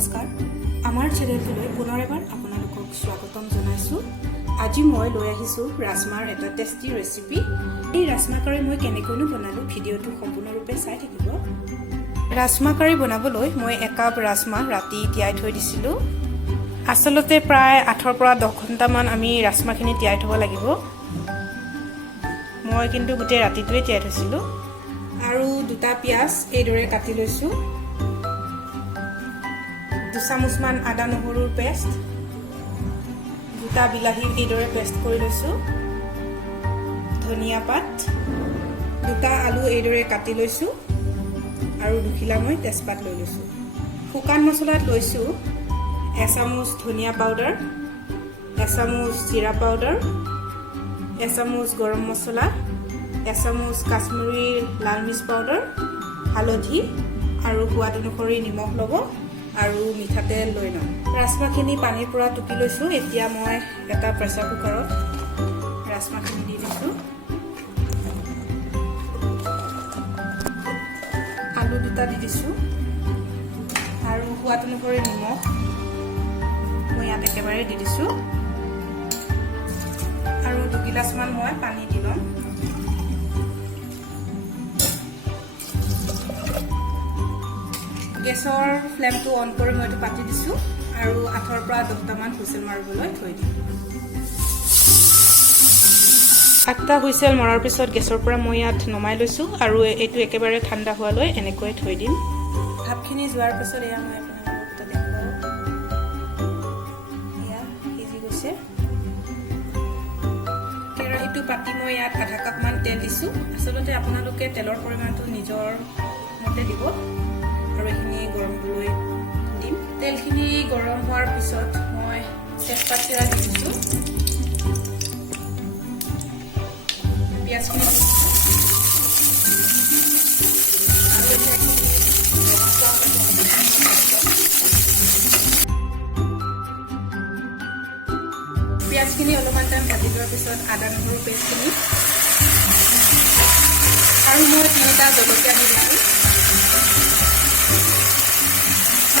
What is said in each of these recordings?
নমস্কাৰ আমাৰ চেনেলটোলৈ পুনৰ এবাৰ আপোনালোকক স্বাগতম জনাইছো। আজি মই লৈ আহিছো ৰাজমাৰ এটা টেষ্টি ৰেচিপি। এই ৰাজমা কাৰী মই কেনেকৈনো বনালো ভিডিঅ'টো সম্পূৰ্ণৰূপে চাই থাকিব। ৰাজমা কাৰী বনাবলৈ মই 1 কাপ ৰাজমা ৰাতি তিয়াই থৈ দিছিলো। আচলতে প্ৰায় 8 পৰা 10 ঘণ্টামান আমি ৰাজমাখিনি তিয়াই থব লাগিব। মই কিন্তু গোটেই ৰাতিটোৱে তিয়াই থৈছিলো। আৰু 2টা পিয়াজ এইদৰে কাটি লৈছো। 2 চামুচমান আদা নহৰুৰ পেষ্ট, 2টা বিলাহী এইদৰে পেষ্ট কৰি লৈছো, ধনিয়া পাত, 2টা আলু এইদৰে কাটি লৈছো আৰু 2 খিলা মই তেজপাত লৈ লৈছো। শুকান মছলাত লৈছো 1 চামুচ ধনিয়া পাউডাৰ, 1 চামুচ জিৰা পাউডাৰ, 1 চামুচ গৰম মছলা, 1 চামুচ কাশ্মীৰী লাল মিৰ্চ পাউডাৰ, হালধি আৰু সোৱাদ অনুসৰি নিমখ ল'ব আৰু মিঠাতেল লৈ ল'ম। ৰাজমাখিনি পানীৰ পৰা টুকি লৈছো। এতিয়া মই এটা প্ৰেছাৰ কুকাৰত ৰাজমাখিনি দি দিছো। আলু 2টা দি দিছো আৰু সোৱাদ অনুসৰি নিমখ মই ইয়াত একেবাৰে দি দিছো আৰু 2 গিলাচমান মই পানী দি ল'ম। গেছৰ ফ্লেমটো অন কৰি মই পাতি দিছো আৰু 8 পৰা 10টামান হুইচেল মাৰিবলৈ থৈ দিম। 8টা হুইচেল মৰাৰ পিছত গেছৰ পৰা মই ইয়াত নমাই লৈছো আৰু এইটো একেবাৰে ঠাণ্ডা হোৱালৈ এনেকৈ থৈ দিম। ভাপখিনি যোৱাৰ পিছত এয়া মই আপোনালোকক দেখাব। এয়া সিজি গৈছে। কেৰাহীটো পাতি মই ইয়াত 1/2 কাপমান তেল দিছো। আচলতে আপোনালোকে তেলৰ পৰিমাণটো নিজৰ মতে দিব আৰু এইখিনি গৰম হ'বলৈ দিম। তেলখিনি গৰম হোৱাৰ পিছত মই তেজপাত চিৰা দি দিছো, পিঁয়াজখিনি দিছো আৰু পিঁয়াজখিনি অলপমান টাইম ভাজি লোৱাৰ পিছত আদা নহৰু পেষ্টখিনি আৰু মই 3টা জলকীয়া দি দিছো।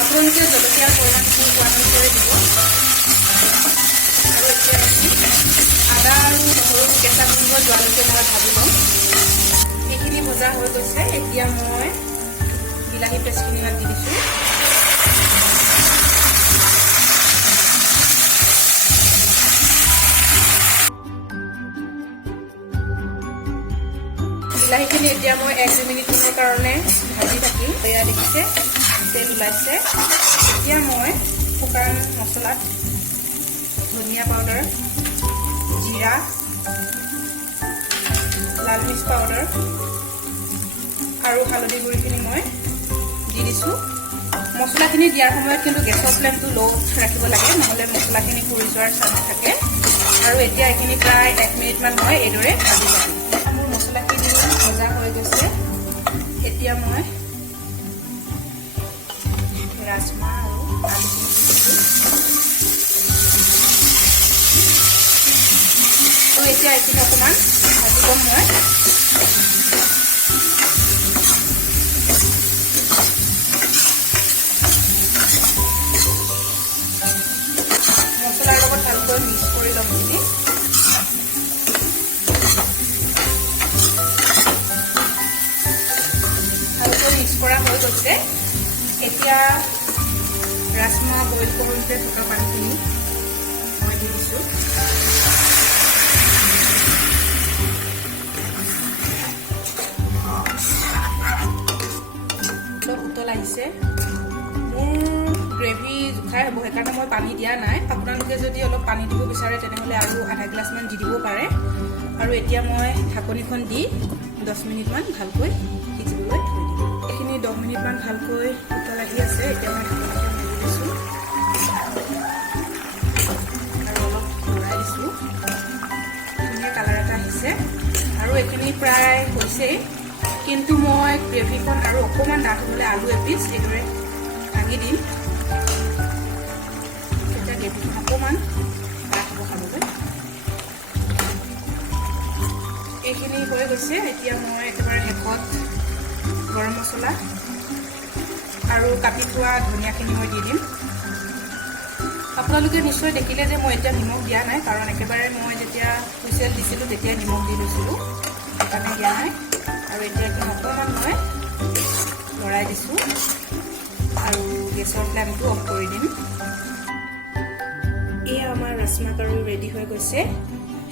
আপোনালোকে জলকীয়াৰ পৰিমাণটো সোৱাদ অনুসৰি দিব আৰু এতিয়া আদা আৰু নহৰু কেঁচা গোন্ধ যোৱালৈকে মই ভাজি ল'ম। এইখিনি ভজা হৈ গৈছে। এতিয়া মই বিলাহী পেষ্টখিনি ইয়াত দি দিছোঁ। বিলাহীখিনি এতিয়া মই 1-2 মিনিটমানৰ কাৰণে ভাজি থাকিম। এয়া দেখিছে তেল ওলাইছে। এতিয়া মই শুকান মছলাত ধনিয়া পাউডাৰ, জিৰা, লাল মিৰ্চ পাউডাৰ আৰু হালধি গুড়িখিনি মই দি দিছোঁ। মছলাখিনি দিয়াৰ সময়ত কিন্তু গেছৰ ফ্লেমটো ল'ত ৰাখিব লাগে, নহ'লে মছলাখিনি পুৰি যোৱাৰ চান্স থাকে। আৰু এতিয়া এইখিনি প্ৰায় 1 মিনিটমান মই এইদৰে ভাজি থাকিম। মোৰ মছলাখিনি ভজা হৈ গৈছে। এতিয়া মই ৰাজমা আৰু আলুখিনি দি দিছোঁ আৰু এতিয়া এইখিনি অকণমান ভাজি ল'ম মই। মছলাৰ লগত ভালকৈ মিক্স কৰি ল'ম এইখিনি। ভালকৈ মিক্স কৰা হৈ গৈছে। এতিয়া ৰাজমা বইল কৰোঁতে থকা পানীখিনি মই দি দিছোঁ। উতল আহিছে। মোৰ গ্ৰেভি জোখাই হ'ব, সেইকাৰণে মই পানী দিয়া নাই। আপোনালোকে যদি অলপ পানী দিব বিচাৰে তেনেহ'লে আৰু আধা গিলাচমান দি দিব পাৰে। আৰু এতিয়া মই ঢাকনিখন দি 10 মিনিটমান ভালকৈ সিজিবলৈ থৈ দিম। এইখিনি 10 মিনিটমান ভালকৈ উতল আহি আছে। এতিয়া মই ঢাকনিখন মেলি দিছোঁ আৰু অলপ লৰাই দিছোঁ। ধুনীয়া কালাৰ এটা আহিছে আৰু এইখিনি প্ৰায় হৈছেই। কিন্তু মই গ্ৰেভিখন আৰু অকণমান ডাঠ হ'লে আলু এপিচ এইদৰে ভাঙি দিম। তেতিয়া গ্ৰেভিখন অকণমান ডাঠ হ'ব খাবলৈ। এইখিনি হৈ গৈছে। এতিয়া মই একেবাৰে শেষত গৰম মছলা আৰু কাটি থোৱা ধনিয়াখিনি মই দি দিম। আপোনালোকে নিশ্চয় দেখিলে যে মই এতিয়া নিমখ দিয়া নাই, কাৰণ একেবাৰে মই যেতিয়া হুইচেল দিছিলোঁ তেতিয়া নিমখ দি লৈছিলোঁ, সেইকাৰণে দিয়া নাই। আৰু এতিয়া অকণমান মই লৰাই দিছোঁ আৰু গেছৰ ফ্লেমটো অফ কৰি দিম। এয়া আমাৰ ৰাজমা কাৰি ৰেডি হৈ গৈছে।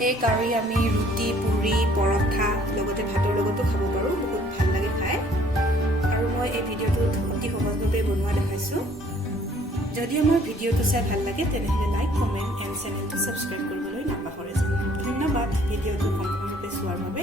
এই কাৰি আমি ৰুটি, পুৰি, পৰঠা লগতে ভাতৰ লগতো খাব পাৰোঁ, বহুত ভাল লাগে খাই। আৰু মই এই ভিডিঅ'টোত অতি সহজভাৱে বনোৱা দেখাইছোঁ। যদি আমাৰ ভিডিঅ'টো চাই ভাল লাগে তেনেহ'লে লাইক, কমেণ্ট এণ্ড চেনেলটো ছাবস্ক্ৰাইব কৰিবলৈ নাপাহৰে। ধন্যবাদ ভিডিঅ'টো সম্পূৰ্ণৰূপে চোৱাৰ বাবে।